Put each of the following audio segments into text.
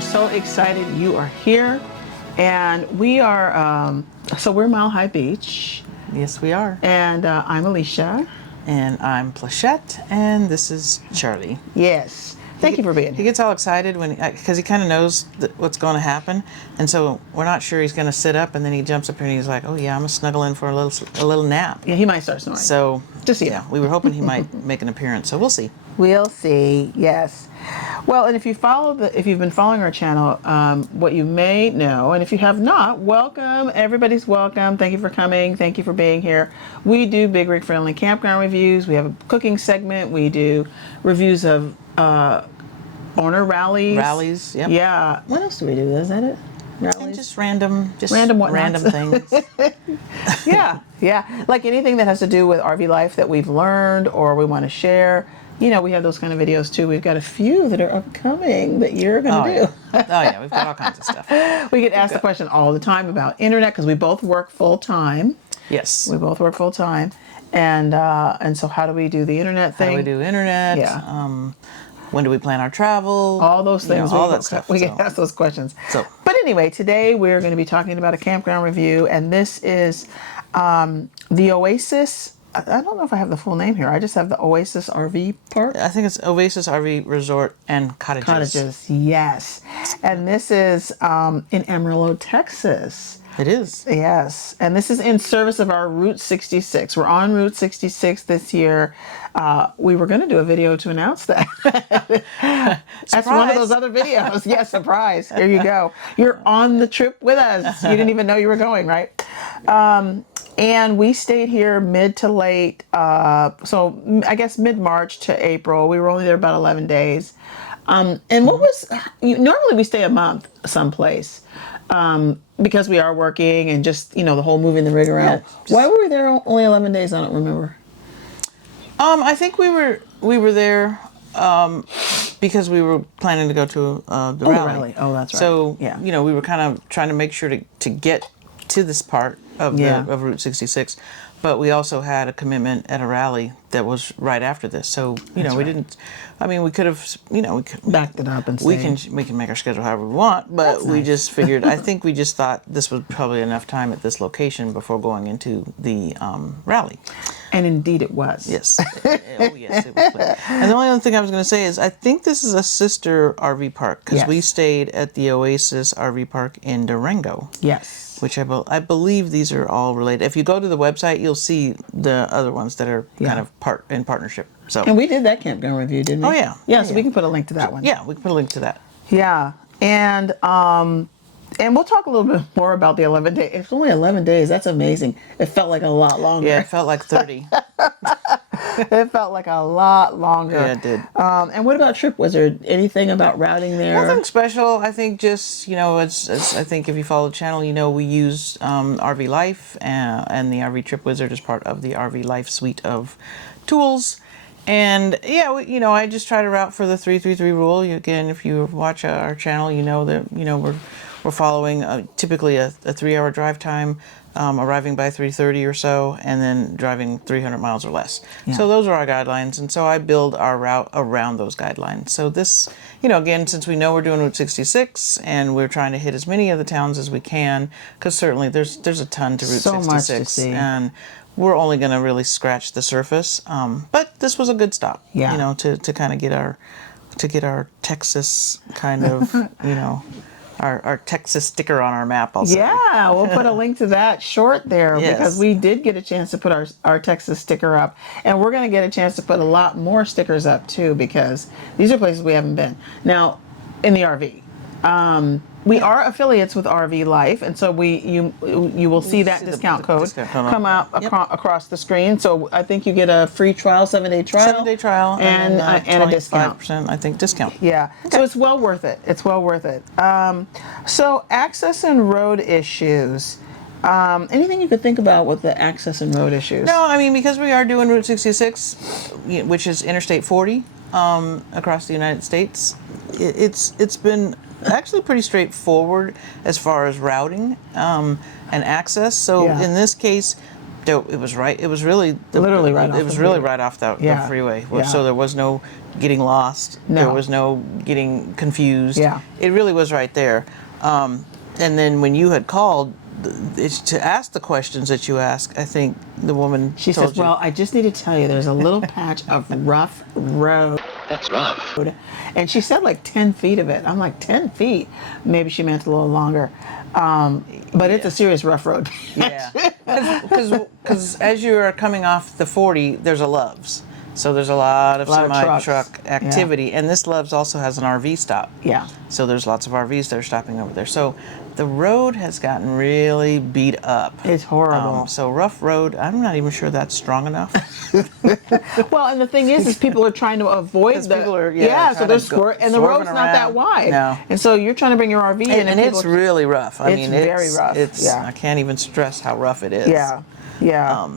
are so excited you are here. And we are, so we're Mile High Beach. Yes, we are. And I'm Alicia. And I'm Pleshette, and this is Charlie. Yes. Thank you for being He here. gets all excited when because he kind of knows what's going to happen, and so we're not sure he's going to sit up, and then he jumps up here and he's like, "Oh yeah, I'm gonna snuggle in for a little nap." Yeah, he might start snoring. So just yeah, we were hoping he might make an appearance. So we'll see. We'll see. Yes. Well, and if you've been following our channel, what you may know, and if you have not, welcome. Everybody's welcome. Thank you for coming. Thank you for being here. We do big rig friendly campground reviews. We have a cooking segment. We do reviews of owner rallies. Rallies. Yep. Yeah. What else do we do? Is that it? Rallies? And just random whatnots. things. Yeah. Like anything that has to do with RV life that we've learned or we want to share. You know, we have those kind of videos too. We've got a few that are upcoming that you're going to do. Yeah. Oh yeah, we've got all kinds of stuff. We get asked the question all the time about internet because we both work full time. Yes. We both work full time. And so how do we do the internet thing? How do we do internet? Yeah. When do we plan our travel? All those things. All that stuff. We get asked those questions. But anyway, today we're going to be talking about a campground review, and this is the Oasis. I don't know if I have the full name here. I just have the Oasis RV Park. I think it's Oasis RV Resort and Cottages. Cottages, yes. And this is in Amarillo, Texas. It is. Yes. And this is in service of our Route 66. We're on Route 66 this year. We were going to do a video to announce that. That's one of those other videos. Yeah, surprise. Here you go. You're on the trip with us. You didn't even know you were going, right? And we stayed here mid to late, so I guess mid-March to April. We were only there about 11 days. And normally we stay a month someplace because we are working and just, the whole moving the rig around. Yeah, why were we there only 11 days? I don't remember. I think we were there because we were planning to go to the rally. Oh, that's right. So, yeah. We were kind of trying to make sure to get to this part of Route 66, but we also had a commitment at a rally that was right after this. So we didn't. I mean, we could have we could backed it up and we can make our schedule however we want, but we just figured. I think we just thought this was probably enough time at this location before going into the rally. And indeed, it was. Yes. Oh yes, it was. And the only other thing I was going to say is I think this is a sister RV park because we stayed at the Oasis RV Park in Durango. Yes. Which I believe these are all related. If you go to the website, you'll see the other ones that are kind of in partnership. So. And we did that campground review, didn't we? Oh yeah. Yeah, so we can put a link to that one. Yeah, we can put a link to that. Yeah, and we'll talk a little bit more about the 11 days. It's only 11 days. That's amazing. It felt like a lot longer. Yeah, it felt like 30. It felt like a lot longer. Yeah, it did. And what about Trip Wizard? Anything about routing there? Nothing special. I think just, it's I think if you follow the channel, we use RV Life and the RV Trip Wizard is part of the RV Life suite of tools. And yeah, I just try to route for the 3-3-3 rule. Again, if you watch our channel, you know that we're following typically a 3-hour drive time, arriving by 3:30 or so, and then driving 300 miles or less. Yeah. So those are our guidelines, and so I build our route around those guidelines. So this, again, since we know we're doing Route 66 and we're trying to hit as many of the towns as we can, because certainly there's a ton to Route 66, much to see. And we're only going to really scratch the surface. But this was a good stop, to kind of get our Texas kind of, our Texas sticker on our map also. Yeah, we'll put a link to that short there because we did get a chance to put our Texas sticker up. And we're going to get a chance to put a lot more stickers up too because these are places we haven't been. Now, in the RV. We are affiliates with RV Life, and so you will see that discount code come out across the screen. So I think you get a free trial, 7-day trial. 7-day trial, and a discount. 25%, I think, discount. Yeah, okay. So it's well worth it. It's well worth it. So access and road issues. Anything you could think about with the access and road issues? No, I mean, because we are doing Route 66, which is Interstate 40 across the United States, it's been actually pretty straightforward as far as routing and access. So in this case, It was right. It was really Literally right off It was the really freeway. right off the Yeah. freeway. Yeah. So there was no getting lost. No. There was no getting confused. Yeah. It really was right there. And then when you had called, it's to ask the questions that you ask. I think the woman She told says, you. well, I just need to tell you, there's a little patch of rough road. That's rough. And she said like 10 feet of it. I'm like, 10 feet? Maybe she meant a little longer. But it's a serious rough road. Yeah, because as you are coming off the 40, there's a Love's. So there's a lot of trucks. semi-truck activity. And this Love's also has an RV stop. Yeah. So there's lots of RVs that are stopping over there. So the road has gotten really beat up. It's horrible. So rough road, I'm not even sure that's strong enough. Well, and the thing is people are trying to avoid 'Cause the. people are, so they're and the swerving road's not that around. wide. No. And so you're trying to bring your RV in, And people it's are- really rough. I It's mean, very rough, It's, yeah. I can't even stress how rough it is. Yeah. Yeah.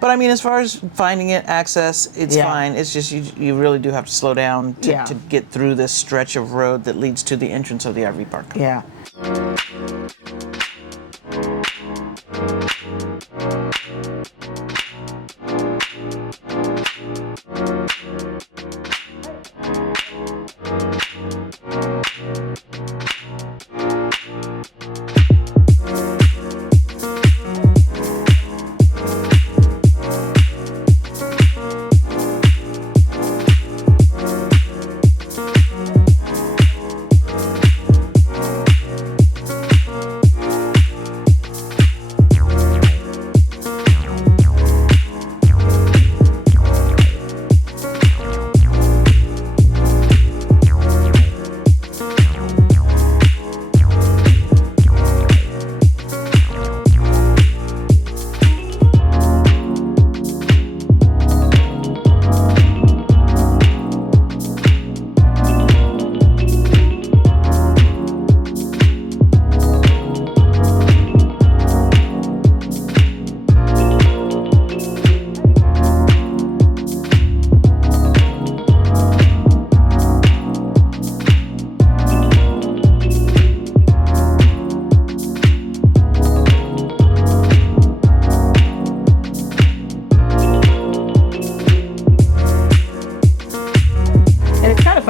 But I mean, as far as finding it, access, it's Yeah. fine. It's just you really do have to slow down Yeah. to get through this stretch of road that leads to the entrance of the RV park. Yeah.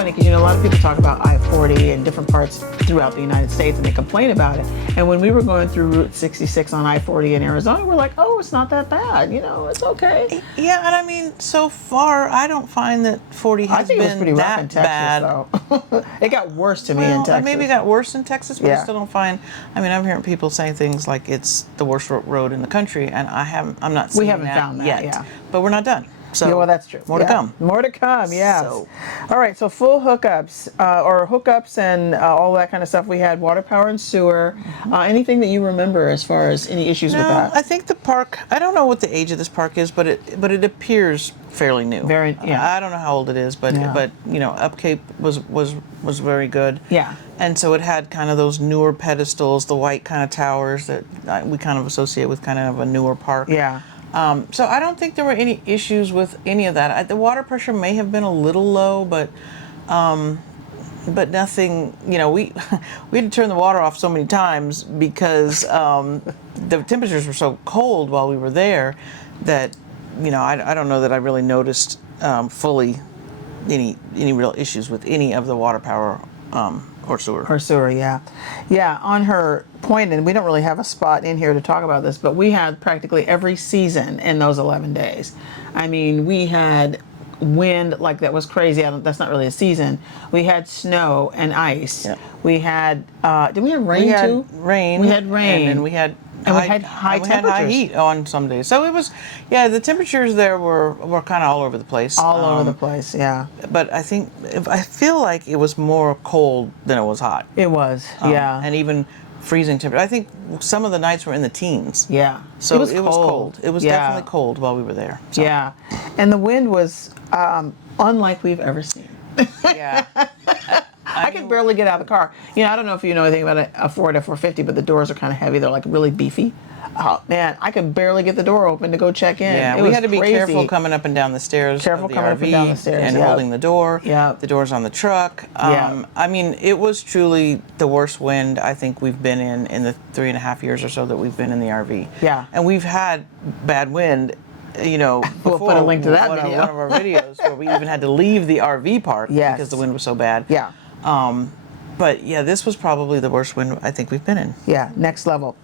Because a lot of people talk about I-40 in different parts throughout the United States and they complain about it. And when we were going through Route 66 on I-40 in Arizona, we're like, oh, it's not that bad. It's okay. Yeah, and I mean, so far, I don't find that 40 I has think it was been pretty rough that in Texas, bad. though. It got worse to me in Well, Texas. maybe it got worse in Texas, but I Yeah. still don't find. I mean, I'm hearing people saying things like it's the worst road in the country, and I'm not seeing haven't found that yet. yeah. But we're not done. So Yeah, well, that's true. More to come. More to come, yes. So- All right, so full hookups, or hookups and all that kind of stuff. We had water, power, and sewer. Anything that you remember as far as any issues with No, that? I think the park. I don't know what the age of this park is, but it appears fairly new. Yeah. I don't know how old it is, but Yeah. upkeep was very good. Yeah. And so it had kind of those newer pedestals, the white kind of towers that we kind of associate with kind of a newer park. Yeah. So I don't think there were any issues with any of that. The water pressure may have been a little low, but nothing. We we had to turn the water off so many times because the temperatures were so cold while we were there that I don't know that I really noticed fully any real issues with any of the water power or sewer. Or sewer, yeah. Yeah, on her point, and we don't really have a spot in here to talk about this, but we had practically every season in those 11 days. I mean, we had wind like that was crazy. That's not really a season. We had snow and ice. Yeah. We had, did we have rain We had too? rain. We had rain. And then we had And we had high we had high temperatures. heat on some days. So it was, the temperatures there were kind of all over the place. All over the place, yeah. But I feel like it was more cold than it was hot. It was, yeah. And even freezing temperature. I think some of the nights were in the teens. Yeah. So it was cold. It was Yeah. definitely cold while we were there. So, Yeah. And the wind was unlike we've ever seen. Yeah. I could barely get out of the car. You know, I don't know if you know anything about a Ford F450, but the doors are kind of heavy. They're like really beefy. Oh man, I could barely get the door open to go check in. Yeah, it we was had to be crazy. careful coming up and down the stairs Careful of the coming RV up and down the stairs, and yep. holding the door. Yep. The doors on the truck. Yeah. I mean, it was truly the worst wind I think we've been in the 3.5 years or so that we've been in the RV. Yeah. And we've had bad wind. You know, We'll before put a link to that one video. of our videos where we even had to leave the RV park Yes. because the wind was so bad. Yeah. But yeah, this was probably the worst wind I think we've been in. Yeah, next level.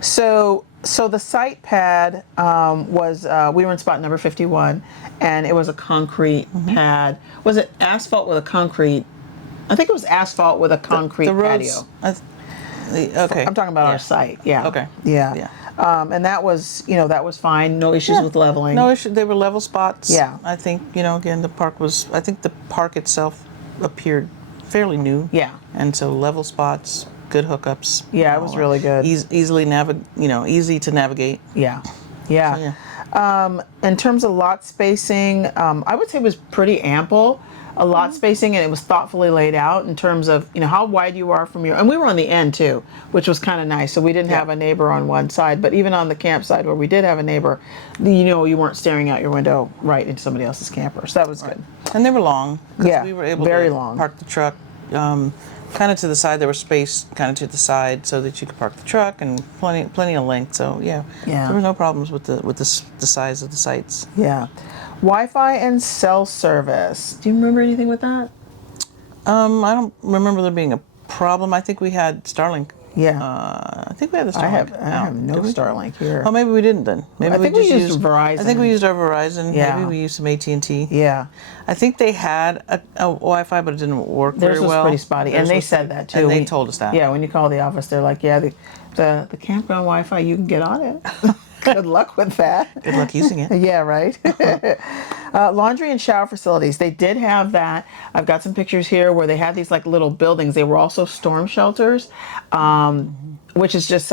So the site pad was we were in spot number 51, and it was a concrete pad. Was it asphalt with a concrete? I think it was asphalt with a concrete the roads, patio. Okay. I'm talking about our site. Yeah. Okay. Yeah. Yeah. And that was, you know, that was fine. No issues with leveling. No issue. They were level spots. Yeah. I think, you know, again, I think the park itself appeared fairly new. Yeah. And so level spots, good hookups. Yeah, it was really good. Easy to navigate. Yeah. Yeah. In terms of lot spacing, I would say it was pretty ample. A lot spacing, and it was thoughtfully laid out in terms of, you know, how wide you are from your, and we were on the end too, which was kind of nice. So we didn't have a neighbor on one side, but even on the campsite where we did have a neighbor, you know, you weren't staring out your window right into somebody else's camper. So that was good. And they were long. 'Cause Yeah, we were able very to long. park the truck kind of to the side. There was space kind of to the side so that you could park the truck, and plenty of length. So yeah, Yeah. there were no problems with the size of the sites. Yeah. Wi-Fi and cell service. Do you remember anything with that? I don't remember there being a problem. I think we had Starlink. Yeah. I think we had the Starlink. I have no Did we? Starlink here. Oh, maybe we didn't then. Maybe I think we just used Verizon. I think we used our Verizon. Yeah. Maybe we used some AT&T. Yeah. I think they had a Wi-Fi, but it didn't work Theirs very was well. pretty spotty, Theirs and they was said pretty- that too. And they When- told us that. Yeah, when you call the office, they're like, yeah, the campground Wi-Fi, you can get on it. Good luck with that. Good luck using it. Yeah, right. Laundry and shower facilities. They did have that. I've got some pictures here where they had these like little buildings. They were also storm shelters, which is just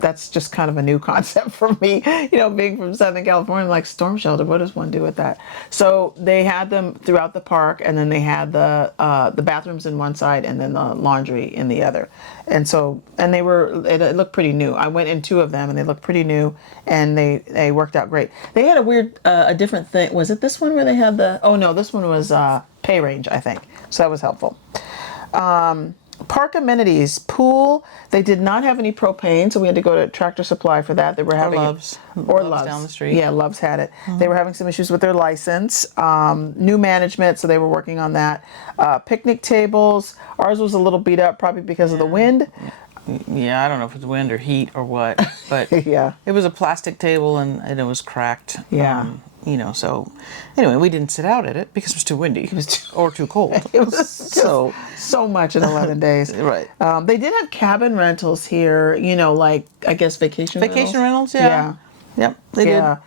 that's just kind of a new concept for me. You know, being from Southern California, like storm shelter, what does one do with that? So they had them throughout the park, and then they had the bathrooms in one side and then the laundry in the other. And so, and it looked pretty new. I went in 2 of them and they looked pretty new, and they worked out great. They had a different thing. Was it this one where they had oh no, this one was pay range, I think. So that was helpful. Park amenities, pool. They did not have any propane, so we had to go to Tractor Supply for that. They were having Love's. or Love's Love's down the street. Yeah, Love's had it. They were having some issues with their license. New management, so they were working on that. Picnic tables. Ours was a little beat up, probably because of the wind. Yeah, I don't know if it's wind or heat or what, but Yeah. it was a plastic table and it was cracked. Yeah. You know, so anyway, we didn't sit out at it because it was too windy or too cold. It was so much in 11 days. Right. They did have cabin rentals here, you know, like I guess vacation Rentals, yeah. Yep, they Yeah.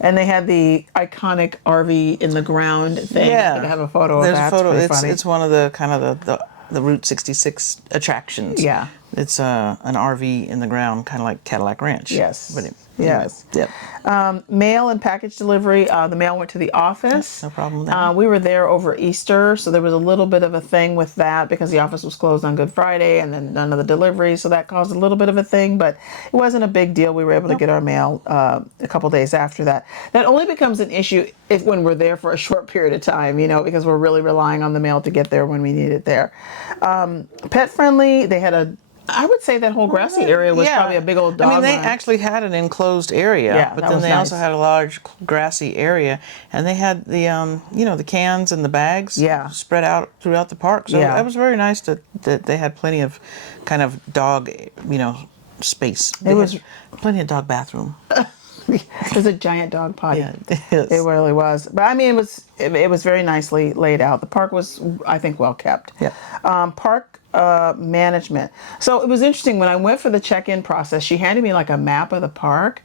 And they had the iconic RV in the ground thing. Yeah. They have a photo There's of that. a photo. It's pretty funny. It's one of the kind of the Route 66 attractions. Yeah. It's an RV in the ground, kind of like Cadillac Ranch. Yes. But Yes. Yep. Mail and package delivery. The mail went to the office. No problem there. We were there over Easter, so there was a little bit of a thing with that because the office was closed on Good Friday, and then none of the deliveries, so that caused a little bit of a thing. But it wasn't a big deal. We were able to get our mail a couple days after that. That only becomes an issue when we're there for a short period of time, you know, because we're really relying on the mail to get there when we need it there. Pet friendly. They had I would say that whole grassy area was probably a big old dog I mean, they run. actually had an enclosed area, Yeah, but that then was they nice. also had a large grassy area, and they had the the cans and the bags spread out throughout the park. So it was very nice that they had plenty of kind of dog space. They had plenty of dog bathroom. It was a giant dog potty. Yeah, it is. It really was. But I mean, it was very nicely laid out. The park was, I think, well kept. Yeah. Park management. So it was interesting when I went for the check-in process. She handed me like a map of the park,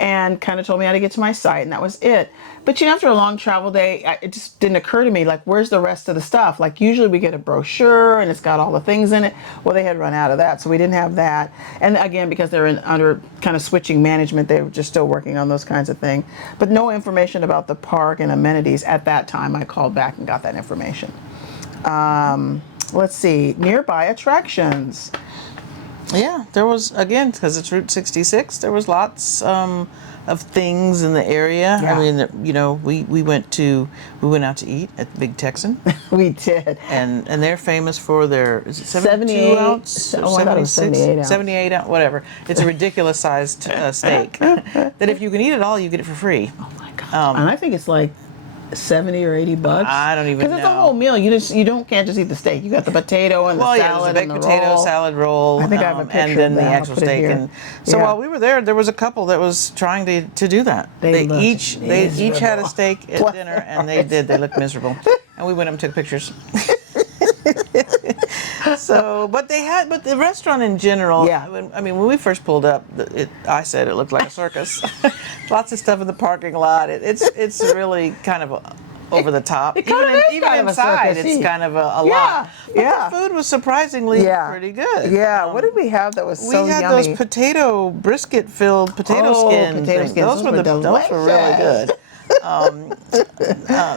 and kind of told me how to get to my site, and that was it. But you know, after a long travel day, it just didn't occur to me, like, where's the rest of the stuff? Like, usually we get a brochure and it's got all the things in it. Well, they had run out of that, so we didn't have that. And again, because they're under kind of switching management, they were just still working on those kinds of things. But no information about the park and amenities at that time. I called back and got that information. Let's see, nearby attractions. Yeah, there was, again, because it's Route 66, there was lots of things in the area. Yeah. I mean, you know, we went out to eat at the Big Texan. We did. And they're famous for their, is it 78 ounce? Oh, I thought it was 78 ounce. 78 ounce, whatever. It's a ridiculous sized steak that if you can eat it all, you get it for free. Oh my God. And I think it's like 70 or 80 bucks. I don't even know. Because it's a whole meal. Can't just eat the steak. You got the potato and the salad there's a baked and the potato roll. salad roll. I think I have a picture and then of the that. I'll actual put it steak. here. And so Yeah. while we were there was a couple that was trying to do that. They each had a steak at dinner, and they looked miserable. And we went up and took pictures. So, but the restaurant in general. Yeah. I mean, when we first pulled up, I said it looked like a circus. Lots of stuff in the parking lot. It's really kind of over the top. It kind of is even kind of a inside, circus-y. it's kind of a lot. But yeah. the food was surprisingly pretty good. Yeah. What did we have that was so we had yummy? those potato brisket filled potato skin potato things. skins. Those were really good.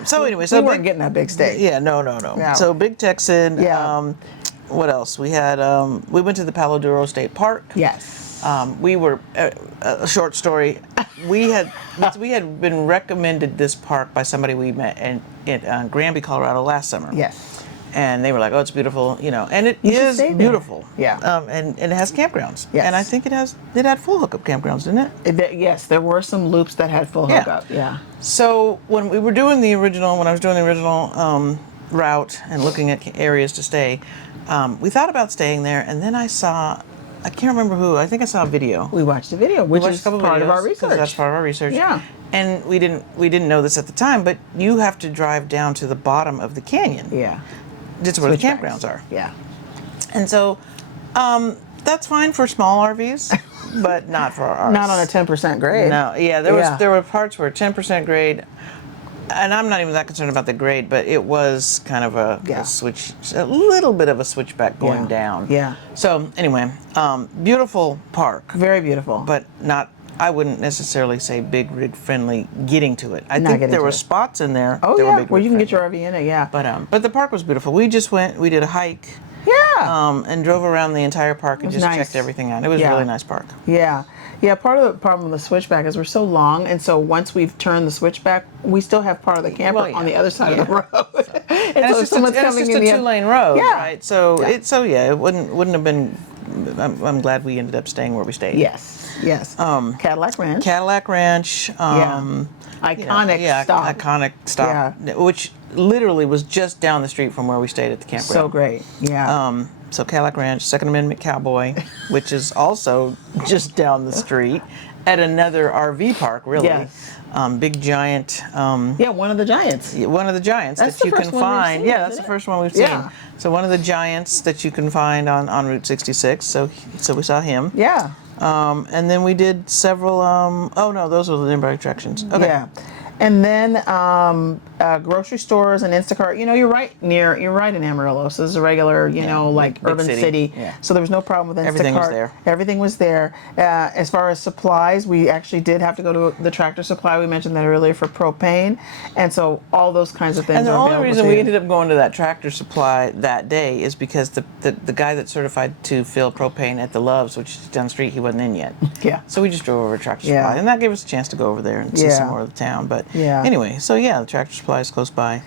So anyway, we weren't getting that big steak. Yeah, no. No. So Big Texan. Yeah. What else? We had we went to the Palo Duro State Park. Yes. We were a short story. We had been recommended this park by somebody we met in Granby, Colorado last summer. Yes. And they were like, "Oh, it's beautiful," you know, and it You should is stay there. beautiful. Yeah. And it has campgrounds. Yes. And I think it had full hookup campgrounds, didn't it? Yes, there were some loops that had full Yeah. hookup. Yeah. So when I was doing the original route and looking at areas to stay, we thought about staying there, and then I can't remember who. I think I saw a video. We watched a video, which We watched is a couple part of videos, our 'cause research. That's part of our research. Yeah. And we didn't know this at the time, but you have to drive down to the bottom of the canyon. Yeah. That's where the Switchbacks. campgrounds are. Yeah. And so that's fine for small RVs, but not for ours. Not on a 10% grade. No, yeah, there were parts where 10% grade, and I'm not even that concerned about the grade, but it was kind of a little bit of a switchback going down. Yeah. So anyway, beautiful park, Very beautiful. but I wouldn't necessarily say big rig friendly getting to it. I think getting there to were it. spots in there. Oh that were yeah, big where rig you can get friendly. your RV in it. Yeah. But the park was beautiful. We just we did a hike. Yeah. And drove around the entire park and was just nice. checked everything out. It was a Yeah. really nice park. Yeah. Yeah, part of the problem with the switchback is we're so long, and so once we've turned the switchback, we still have part of the camper Well, yeah. on the other side of the road. and And so if someone's it's coming just in a the two-lane road, Yeah. right? So Yeah. it wouldn't have been. I'm glad we ended up staying where we stayed. Yes. Yes. Cadillac Ranch. Cadillac Ranch. Iconic stop. Iconic stop. Which literally was just down the street from where we stayed at the campground. So great. Yeah. So Cadillac Ranch, Second Amendment Cowboy, which is also just down the street at another RV park, really. Yes. Big giant. Yeah, one of the giants. One of the giants That's that the you can first one we've find. seen, Yeah, that's isn't the it? first one we've seen. Yeah. So one of the giants that you can find on Route 66. So we saw him. Yeah. And then we did several. Oh no, those were the nearby attractions. Okay. Yeah. And then grocery stores and Instacart. You know, you're right in Amarillo. So this is a regular, like big urban city. city. Yeah. So there was no problem with Instacart. Everything was there. Everything was there. As far as supplies, we actually did have to go to the Tractor Supply. We mentioned that earlier for propane, and so all those kinds of things. And the are only available reason to we you. ended up going to that Tractor Supply that day is because the guy that's certified to fill propane at the Loves, which is down the street, he wasn't in yet. Yeah. So we just drove over to Tractor Yeah. Supply, and that gave us a chance to go over there and see some more of the town. But anyway, so yeah, the Tractor Supply is close by.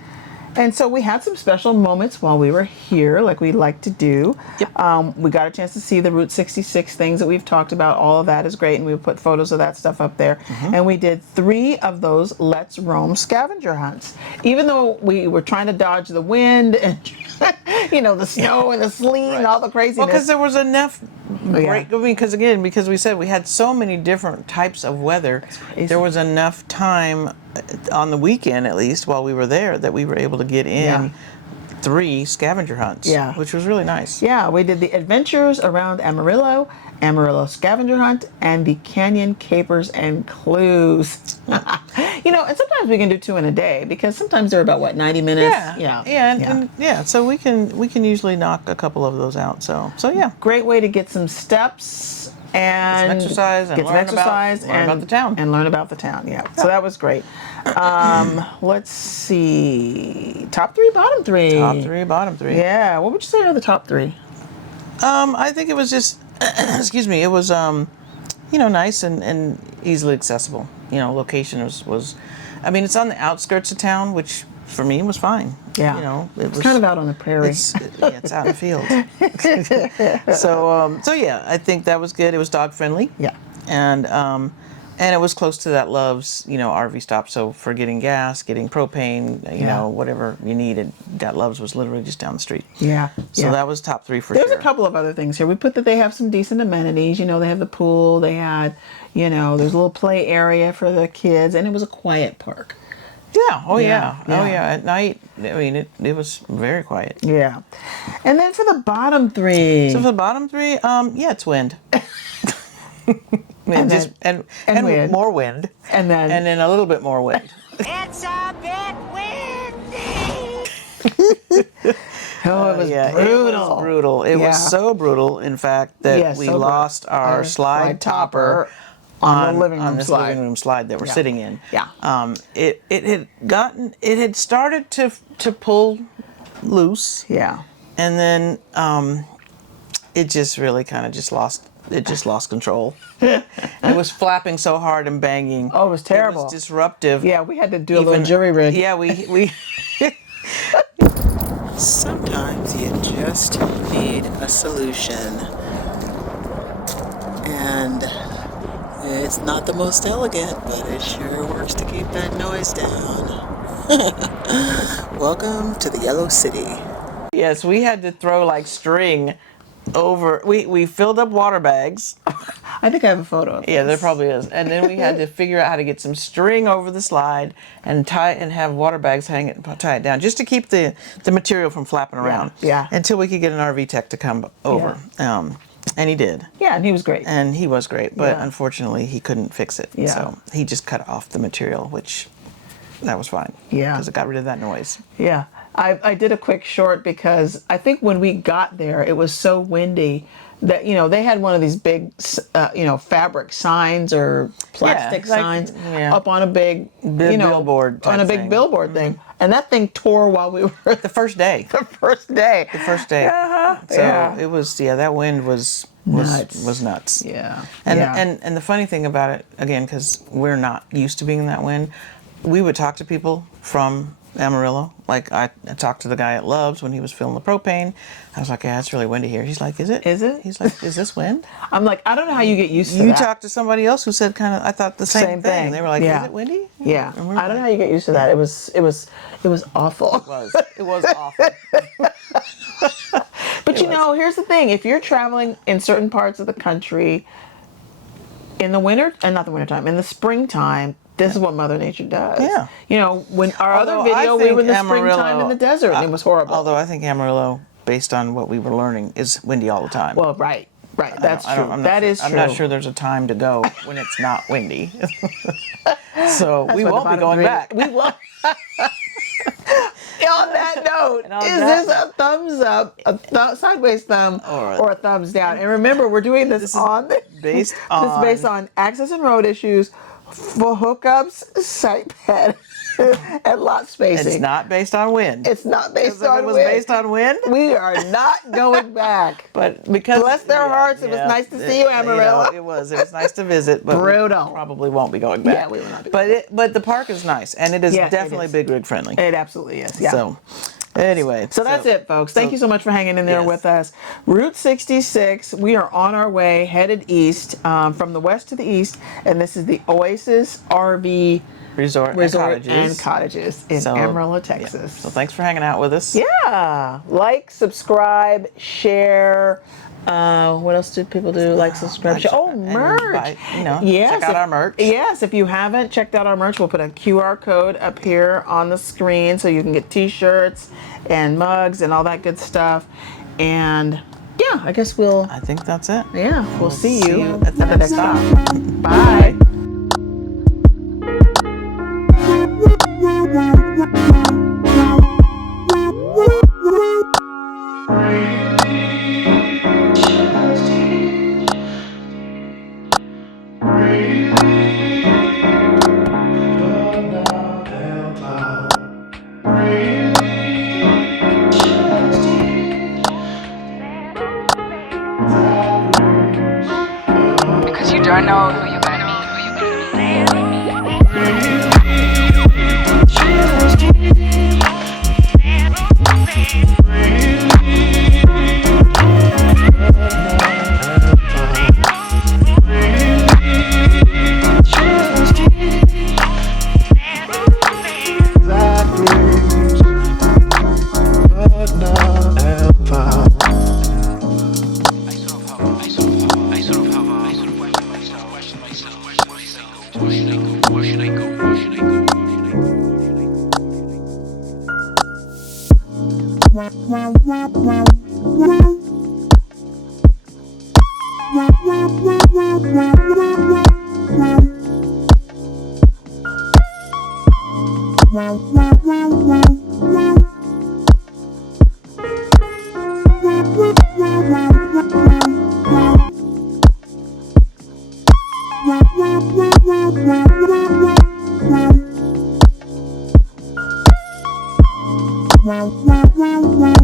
And so we had some special moments while we were here, like we like to do. Yep. We got a chance to see the Route 66 things that we've talked about. All of that is great, and we put photos of that stuff up there. Mm-hmm. And we did 3 of those Let's Roam scavenger hunts. Even though we were trying to dodge the wind and the snow and the sleet and all the craziness. Well, because there was enough yeah. because we said we had so many different types of weather, there was enough time on the weekend, at least, while we were there, that we were able to get in 3 scavenger hunts, which was really nice. Yeah, we did the adventures around Amarillo, Amarillo scavenger hunt, and the canyon capers and clues. And sometimes we can do 2 in a day because sometimes they're about 90 minutes. Yeah. So we can usually knock a couple of those out. So yeah. Great way to get some steps and exercise and get some learn exercise about the town. and learn about the town. Yeah, so that was great. Let's see, top three, bottom three. Top three, bottom three. Yeah, what would you say are the top three? I think it was just, excuse me, it was nice and easily accessible. Location was, I mean, it's on the outskirts of town, which for me was fine. Yeah, it was kind of out on the prairie. It's out in the field. So yeah, I think that was good. It was dog friendly. Yeah. And it was close to that Love's, RV stop. So for getting gas, getting propane, whatever you needed, that Love's was literally just down the street. Yeah. So that was top three for There's sure. a couple of other things here. We put that they have some decent amenities. They have the pool. They had, there's a little play area for the kids, and it was a quiet park. Yeah. Oh yeah. Yeah. Oh yeah. At night, I mean, it was very quiet. Yeah. And then for the bottom three. So for the bottom three, it's wind. And wind. More wind. And then a little bit more wind. It's a bit windy. Oh, it was brutal. It was brutal. It Yeah. was so brutal, in fact, that we so lost our slide topper on the living room this slide. living room slide that we're sitting in. Yeah. It had started to pull loose. Yeah. And then it just really kind of just lost control. It was flapping so hard and banging. Oh, it was terrible. It was disruptive. Yeah, we had to do a little jury rig. Yeah, we Sometimes you just need a solution. And it's not the most elegant, but it sure works to keep that noise down. Welcome to the Yellow City. Yes, we had to throw like string over. We filled up water bags. I think I have a photo of Yeah, this. there probably is. And then we had to figure out how to get some string over the slide and have water bags tie it down just to keep the material from flapping around. Yeah. Until we could get an RV tech to come over. And he did. Yeah, and he was great. And he was great, but Yeah. unfortunately he couldn't fix it. Yeah. So he just cut off the material, which that was fine. Yeah. Because it got rid of that noise. Yeah. I did a quick short because I think when we got there, it was so windy that, they had one of these big, fabric signs or plastic signs up on a big billboard type on a big thing. billboard thing. And that thing tore while we were The first day. the first day. The first day. Uh-huh. So Yeah. it was, that wind was nuts. Yeah. And, yeah. and the funny thing about it, again, because we're not used to being in that wind, we would talk to people from Amarillo. Like I talked to the guy at Love's when he was filling the propane. I was like, yeah, it's really windy here. He's like, is it? Is it? He's like, is this wind? I'm like, I don't know how you get used to You that. talked to somebody else who said I thought the same thing. They were like, Yeah. is it windy? Yeah. And we were I don't know like, how you get used to that. It was awful. It was awful. But here's the thing. If you're traveling in certain parts of the country in the winter, and not the wintertime, in the springtime, this is what Mother Nature does. Yeah. When our Although other I video, we think were in the Amarillo- springtime in the desert, and it was horrible. Although I think Amarillo, based on what we were learning, is windy all the time. Well, right. That's I true. don't- I'm not That sure- is true. I'm not sure there's a time to go when it's not windy. So That's we why the won't be bottom going three- back. We won't. On that note, And on is that this a thumbs up, a sideways thumb, Or- or a thumbs down? And remember, we're doing this on based this on- is based on access and road issues, for hookups, site pad, and lot spacing. It's not based on wind. It's not based Because if on it was wind. based on wind, We are not going back. but because Bless their hearts, it was nice to see you, Amarillo. It was nice to visit, but Brutal. we probably won't be going back. Yeah, we will not be But the park is nice, and it is Yes, it definitely is. big rig friendly. It absolutely is. Yeah. So anyway, So that's it, folks. Thank you so much for hanging in there Yes. with us. Route 66, we are on our way, headed east, from the west to the east, and this is the Oasis RV Resort and Cottages in So, Amarillo, yeah. Texas. So thanks for hanging out with us. Yeah. Like, subscribe, share. What else did people do? Like, subscribe, share. Oh, and merch. buy- Yes, check out if- our merch. Yes, if you haven't checked out our merch, we'll put a QR code up here on the screen so you can get t-shirts and mugs and all that good stuff. And yeah, I guess I think that's it. we'll see you at the next stop. Bye. don't know who you're gonna meet. Wow.